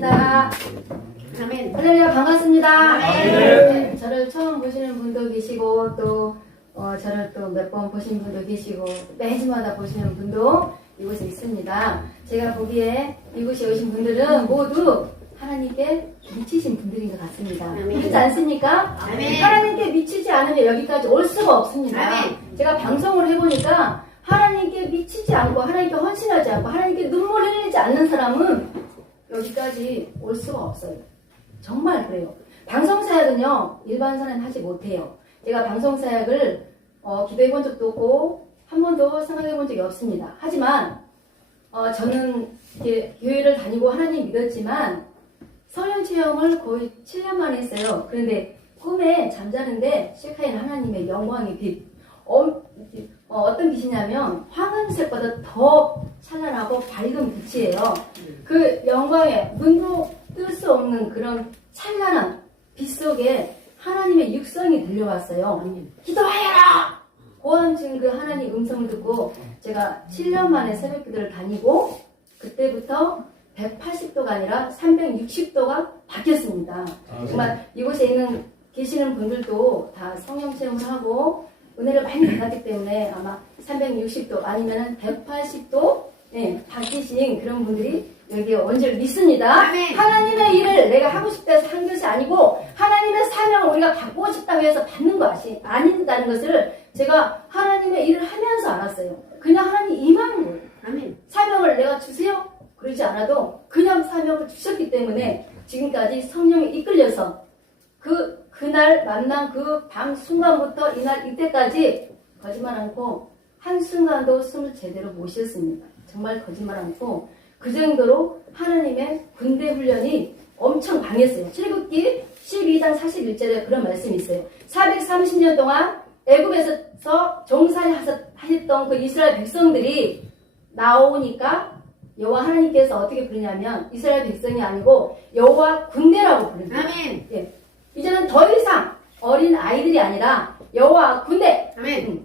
반갑습니다. 아멘. 할렐루야 반갑습니다. 아멘. 네, 저를 처음 보시는 분도 계시고 또 어, 저를 또 몇 번 보신 분도 계시고 매주마다 보시는 분도 이곳에 있습니다. 제가 보기에 이곳에 오신 분들은 모두 하나님께 미치신 분들인 것 같습니다. 아멘. 그렇지 않습니까? 아멘. 하나님께 미치지 않으면 여기까지 올 수가 없습니다. 아멘. 제가 방송을 해보니까 하나님께 미치지 않고 하나님께 헌신하지 않고 하나님께 눈물 흘리지 않는 사람은 여기까지 올 수가 없어요. 정말 그래요. 방송 사역은요 일반 사람이 하지 못해요. 제가 방송 사역을 어, 기도해 본 적도 없고 한 번도 생각해 본 적이 없습니다. 하지만 어, 저는 교회를 다니고 하나님 믿었지만 성령 체험을 거의 7년 만에 했어요. 그런데 꿈에 잠자는데 실카에는 하나님의 영광의 빛. 어, 떤 빛이냐면 황금색보다 더 찬란하고 밝은 빛이에요. 그 영광의 눈도 뜰 수 없는 그런 찬란한 빛 속에 하나님의 육성이 들려왔어요. 기도하여라! 고함친 그 하나님 음성을 듣고 제가 7년 만에 새벽 기도를 다니고 그때부터 180도가 아니라 360도가 바뀌었습니다. 정말 이곳에 있는 계시는 분들도 다 성령 체험을 하고 은혜를 많이 받았기 때문에 아마 360도 아니면 180도 예, 바뀌신 그런 분들이 여기에 온줄 믿습니다. 아멘. 하나님의 일을 내가 하고 싶다 해서 한 것이 아니고 하나님의 사명을 우리가 받고 싶다고 해서 받는 것이 아닌다는 것을 제가 하나님의 일을 하면서 알았어요. 그냥 하나님 임하는 거예요. 아멘. 사명을 내가 주세요? 그러지 않아도 그냥 사명을 주셨기 때문에 지금까지 성령에 이끌려서 그, 그날 만난 그 밤 순간부터 이날 이때까지 거짓말 않고 한순간도 숨을 제대로 못 쉬었습니다. 정말 거짓말 않고 그 정도로 하나님의 군대 훈련이 엄청 강했어요. 출국기 12장 41절에 그런 말씀이 있어요. 430년 동안 애굽에서 종살이하셨던 그 이스라엘 백성들이 나오니까 여호와 하나님께서 어떻게 부르냐면 이스라엘 백성이 아니고 여호와 군대라고 부릅니다. 아멘. 예. 이제는 더 이상 어린 아이들이 아니라 여호와 군대 아멘.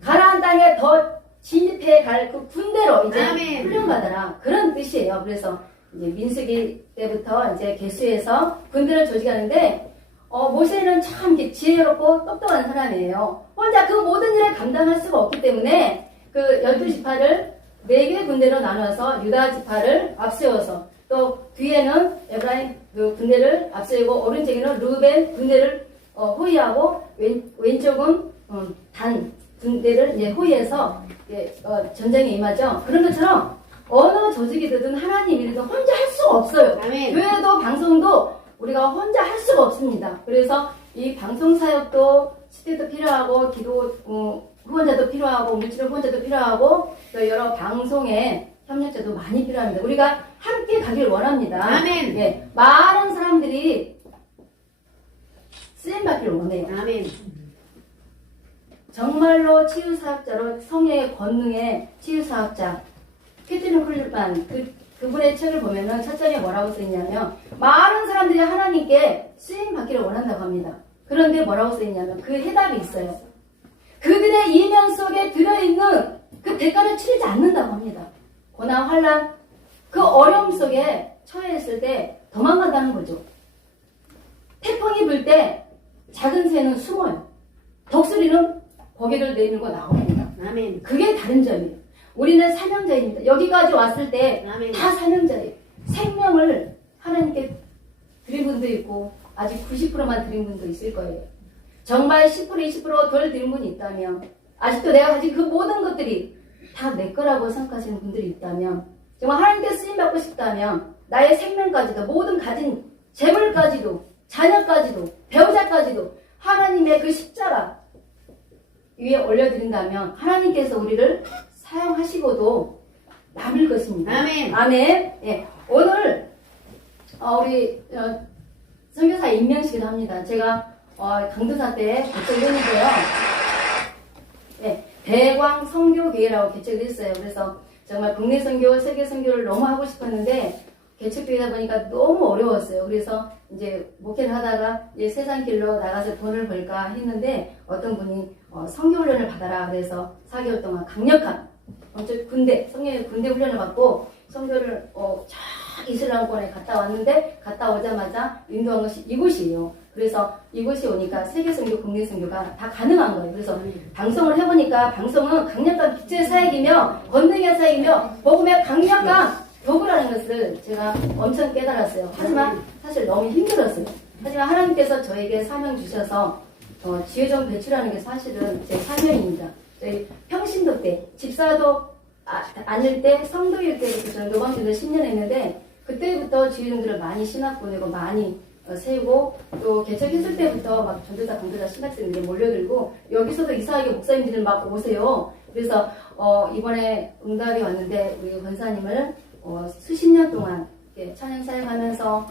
가나안 땅에 더 진입해 갈 그 군대로 이제 아멘. 훈련받아라 그런 뜻이에요. 그래서 이제 민수기 때부터 이제 개수에서 군대를 조직하는데 어, 모세는 참 이렇게 지혜롭고 똑똑한 사람이에요. 혼자 그 모든 일을 감당할 수가 없기 때문에 그 열두 지파를 네 개 군대로 나눠서 유다 지파를 앞세워서 또 뒤에는 에브라임 그 군대를 앞세우고 오른쪽에는 루벤 군대를 어, 호위하고 왼, 왼쪽은 어, 단 군대를 이제 호위해서 이제, 어, 전쟁에 임하죠. 그런 것처럼 어느 조직이든 하나님이든 혼자 할 수가 없어요. 아멘. 교회도 방송도 우리가 혼자 할 수가 없습니다. 그래서 이 방송 사역도 시대도 필요하고 기도 어, 후원자도 필요하고 물질 후원자도 필요하고 또 여러 방송의 협력자도 많이 필요합니다. 우리가 함께 가길 원합니다. 아멘. 예, 많은 사람들이 쓰임 받기를 원해요. 아멘. 정말로 치유사학자로 성의 권능의 치유사학자 캐트린 쿨리반 그 그분의 책을 보면은 첫 장에 뭐라고 써있냐면 많은 사람들이 하나님께 쓰임 받기를 원한다고 합니다. 그런데 뭐라고 써있냐면 그 해답이 있어요. 그들의 이면 속에 들어있는 그 대가를 치르지 않는다고 합니다. 고난 환란 그 어려움 속에 처해 있을 때 도망간다는 거죠. 태풍이 불 때 작은 새는 숨어요. 독수리는 고개를 내밀고 나옵니다. 아멘. 그게 다른 점이에요. 우리는 사명자입니다. 여기까지 왔을 때. 다 사명자예요. 생명을 하나님께 드린 분도 있고 아직 90%만 드린 분도 있을 거예요. 정말 10% 20%덜 드린 분이 있다면 아직도 내가 가진 그 모든 것들이 다 내 거라고 생각하시는 분들이 있다면 정말 하나님께 쓰임 받고 싶다면 나의 생명까지도 모든 가진 재물까지도 자녀까지도 배우자까지도 위에 올려드린다면 하나님께서 우리를 사용하시고도 남을 것입니다. 아멘. 아멘. 예. 오늘 어, 우리 어, 선교사 임명식을 합니다. 제가 어, 강도사 때 개척을 했는데요. 예, 대광 선교교회라고 개척을 했어요. 그래서 정말 국내 선교, 세계 선교를 너무 하고 싶었는데 개척되다 보니까 너무 어려웠어요. 그래서 이제 목회를 하다가 이제 세상 길로 나가서 돈을 벌까 했는데 어떤 분이 어, 선교 훈련을 받아라 그래서 4개월 동안 강력한 어째 군대 성령의 군대 훈련을 받고 선교를 어, 이슬람권에 갔다 왔는데 갔다 오자마자 인도한 것이 이곳이에요. 그래서 이곳이 오니까 세계 선교, 국내 선교가 다 가능한 거예요. 그래서 방송을 해보니까 방송은 강력한 빛의 사역이며 권능의 사역이며 복음의 강력한 도구라는 것을 제가 엄청 깨달았어요. 하지만 사실 너무 힘들었어요. 하지만 하나님께서 저에게 사명 주셔서 어, 지혜점 배출하는 게 사실은 제 사명입니다. 저희 평신도 때 집사도 아, 아닐 때 성도일 때부터 저는 노방주를 10년 했는데 그때부터 지혜점들을 많이 신학 보내고 많이 어, 세우고 또 개척했을 때부터 막 전도자 강도자 신학생들이 몰려들고 여기서도 이상하게 목사님들이 막 오세요. 그래서 어, 이번에 응답이 왔는데 우리 권사님을 어, 수십 년 동안 찬양 사역하면서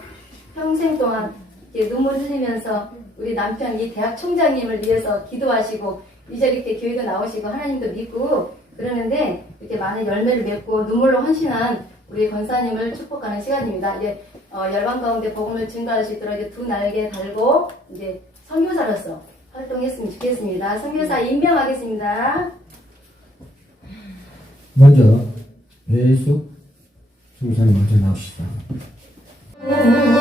평생 동안 눈물 흘리면서 우리 남편 이 대학 총장님을 위해서 기도하시고 이제 이렇게 교회가 나오시고 하나님도 믿고 그러는데 이렇게 많은 열매를 맺고 눈물로 헌신한 우리 권사님을 축복하는 시간입니다. 이제 어, 열방 가운데 복음을 증가할 수 있도록 이제 두 날개 달고 이제 선교사로서 활동했으면 좋겠습니다. 선교사 임명하겠습니다. 먼저 배숙 중사님 먼저 나오시다. 오